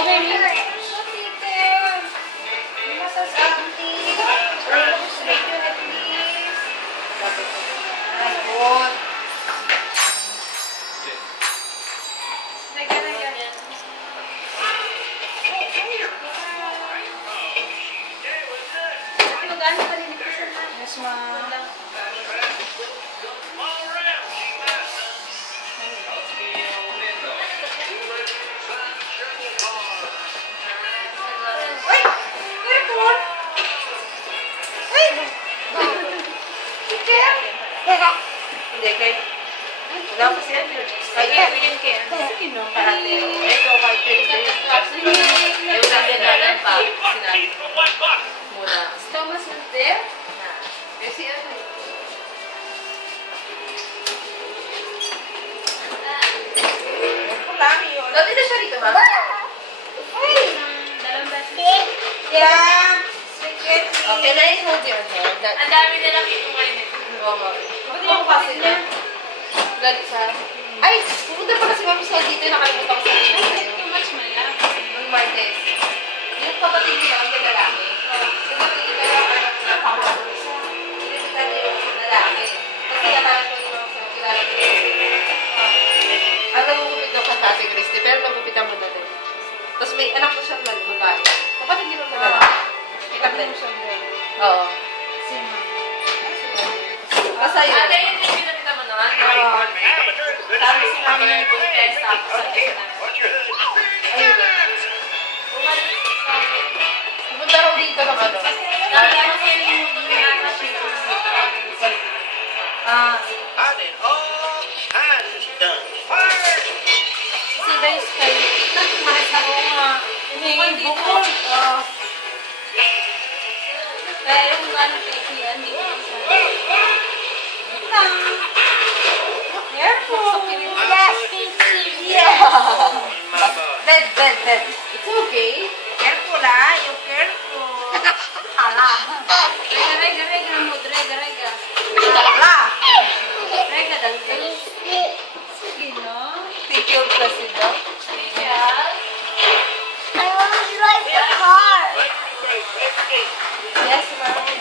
Okay, massage auntie. Sleep yun at least. Ay, good. Yes, ma'am. Hindi, kay... Wala ko siya. Kaya yun kaya. Sino? Parate. Ito, kay Tuesday. Eh, wala din pa. Sinabi. Muna. Thomas was there? Eh, si ano? Kulami yun. Dati na siya rito, ba? Dalawang beses. Yeah. Okay, na yung hold your hair. Ang dami nilang itumayin. Bakit yung kasi niya? Lagi sa... Ay! Pumunta pala si Mami Sol dito. Nakalimutan ko sa akin sa'yo. Too much man lang. Ang Martes. Yung kapatid niya, ang lalaki. Yung kapatid niya, nakakapagod siya. Pinipitan niya yung lalaki. Kasi natalan ko yung sa kilala ko. Ang nagugupit daw kang Tate Christy, pero magupitan mo na din. Tapos may anak ko siyang babae. Kapatid niya ng lalaki. Itak din. Oo. Sino? Basta yun. Ate, yun yung pinakita mo naman? Sabi si Mami na yung test tapos sa isa na. Ayun. Pupunta raw dito ng ano. Nalala ko yung muto niya na siya. Si Dice kayo. Ako nga. Hindi bukol. Kaya yung gano'n kaikian, hindi ko isa. Careful. Yes, yeah. Dead. It's okay. Careful, ah. You're careful. Hala. Rega mo. Rega. Hala. Rega danggal. Sige, no? Pickle president. Yeah. I want to drive the car. Yes, ma'am.